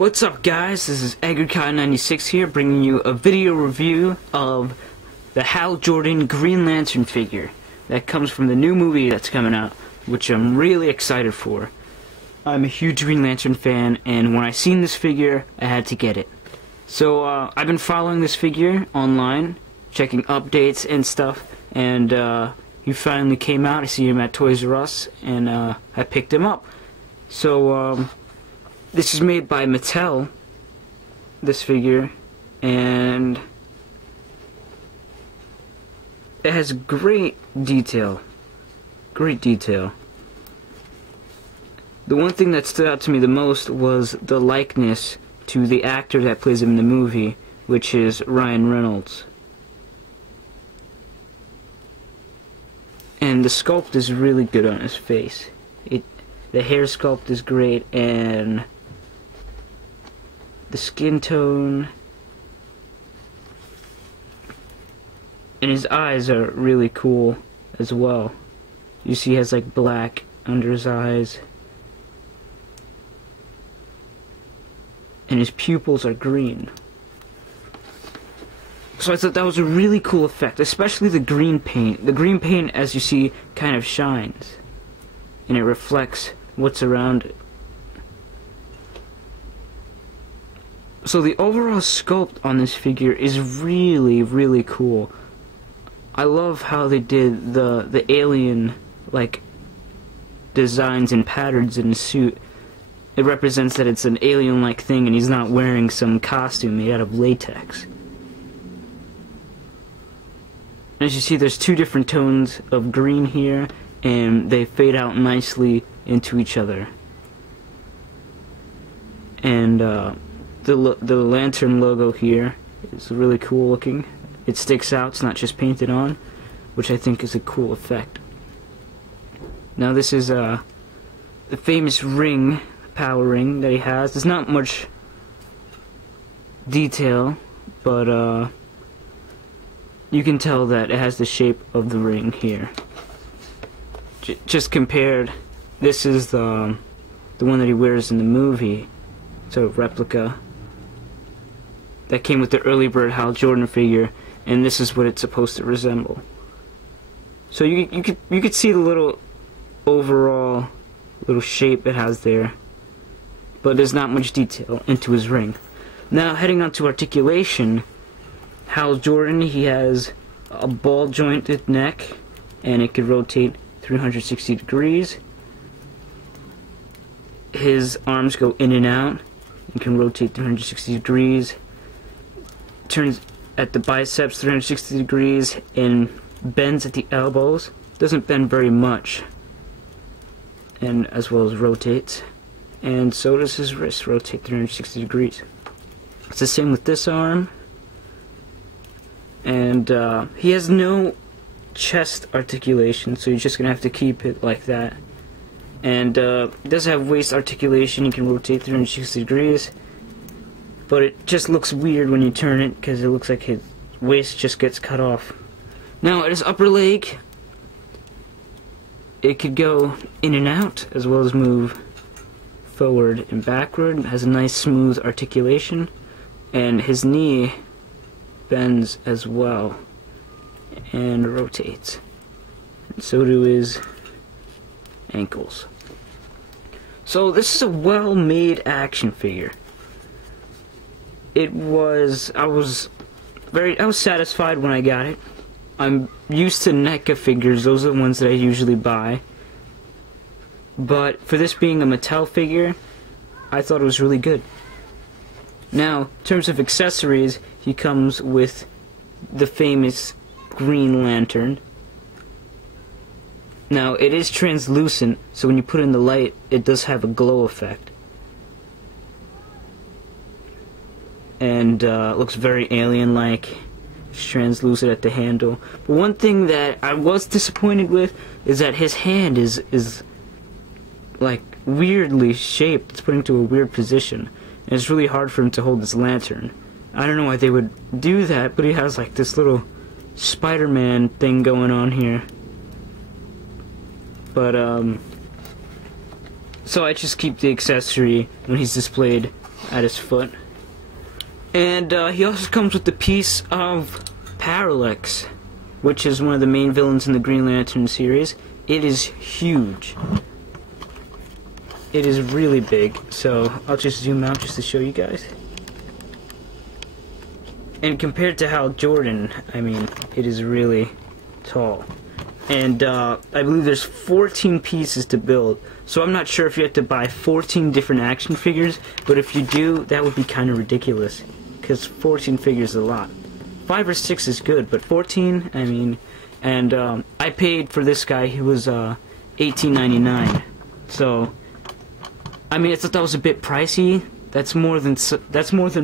What's up, guys? This is EdgarCotton96 here, bringing you a video review of the Hal Jordan Green Lantern figure that comes from the new movie that's coming out, which I'm really excited for. I'm a huge Green Lantern fan, and when I seen this figure, I had to get it. So I've been following this figure online, checking updates and stuff, and he finally came out. I see him at Toys R Us, and I picked him up. So this is made by Mattel, this figure, and it has great detail. Great detail. The one thing that stood out to me the most was the likeness to the actor that plays him in the movie, which is Ryan Reynolds. And the sculpt is really good on his face. The hair sculpt is great, and the skin tone and his eyes are really cool as well. You see he has like black under his eyes, and his pupils are green. So I thought that was a really cool effect, especially the green paint. The green paint, as you see, kind of shines, and it reflects what's around it. So the overall sculpt on this figure is really, really cool. I love how they did the alien like designs and patterns in his suit. It represents that it's an alien-like thing, and he's not wearing some costume made out of latex. As you see, there's two different tones of green here, and they fade out nicely into each other. And the lantern logo here is really cool looking. It sticks out, it's not just painted on, which I think is a cool effect. Now this is the famous ring, power ring that he has. There's not much detail, but you can tell that it has the shape of the ring here. Just compared, this is the one that he wears in the movie. So replica that came with the early bird Hal Jordan figure, and this is what it's supposed to resemble. So you could see the little overall little shape it has there, but there's not much detail into his ring. Now heading on to articulation, Hal Jordan, he has a ball jointed neck, and it could rotate 360 degrees. His arms go in and out. You can rotate 360 degrees. Turns at the biceps 360 degrees and bends at the elbows. Doesn't bend very much, and as well as rotates. And so does his wrist, rotate 360 degrees. It's the same with this arm. And he has no chest articulation, so you're just gonna have to keep it like that. And it does have waist articulation. You can rotate 360 degrees, but it just looks weird when you turn it because it looks like his waist just gets cut off. Now at his upper leg, it could go in and out as well as move forward and backward. It has a nice smooth articulation, and his knee bends as well and rotates, and so do his ankles. So this is a well-made action figure. I was satisfied when I got it. I'm used to NECA figures, those are the ones that I usually buy. But for this being a Mattel figure, I thought it was really good. Now, in terms of accessories, he comes with the famous Green Lantern. Now, it is translucent, so when you put in the light, it does have a glow effect. And looks very alien-like. It's translucent at the handle. But one thing that I was disappointed with is that his hand is like weirdly shaped. It's put into a weird position. And it's really hard for him to hold his lantern. I don't know why they would do that, but he has like this little Spider-Man thing going on here. But so I just keep the accessory when he's displayed at his foot. And he also comes with the piece of Parallax, which is one of the main villains in the Green Lantern series. It is huge. It is really big, so I'll just zoom out just to show you guys. And compared to Hal Jordan, I mean, it is really tall. And I believe there's 14 pieces to build, so I'm not sure if you have to buy 14 different action figures, but if you do, that would be kind of ridiculous, because 14 figures is a lot. 5 or 6 is good, but 14, I mean, and I paid for this guy, he was $18.99, so, I mean, I thought that was a bit pricey. That's more than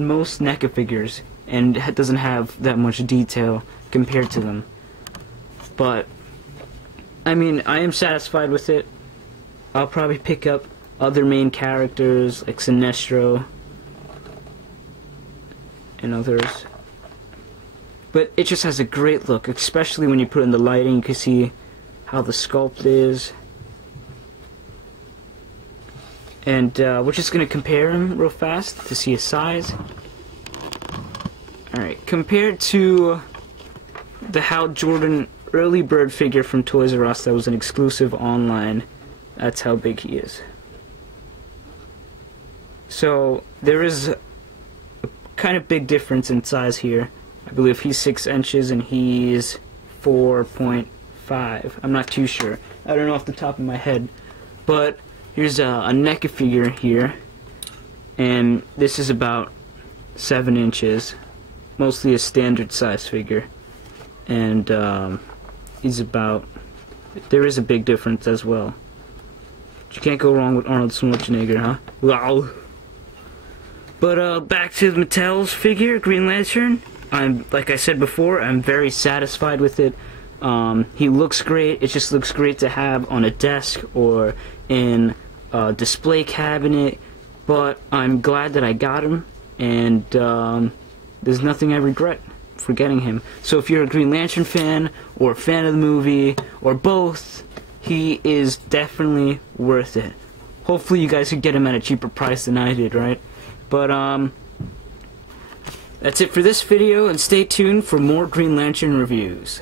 most NECA figures, and it doesn't have that much detail compared to them. But I mean, I am satisfied with it. I'll probably pick up other main characters like Sinestro and others. But it just has a great look, especially when you put in the lighting. You can see how the sculpt is. And we're just going to compare him real fast to see his size. Alright, compared to the Hal Jordan early bird figure from Toys R Us that was an exclusive online, that's how big he is. So there is a kind of big difference in size here. I believe he's 6 inches and he's 4.5. I'm not too sure. I don't know off the top of my head. But here's a NECA figure here, and this is about 7 inches. Mostly a standard size figure. And he's about... there is a big difference as well. But you can't go wrong with Arnold Schwarzenegger, huh? Wow. But back to Mattel's figure, Green Lantern. Like I said before, I'm very satisfied with it. He looks great. It just looks great to have on a desk or in a display cabinet. But I'm glad that I got him, and there's nothing I regret for getting him. So if you're a Green Lantern fan, or a fan of the movie, or both, he is definitely worth it. Hopefully you guys could get him at a cheaper price than I did, right? But that's it for this video, and stay tuned for more Green Lantern reviews.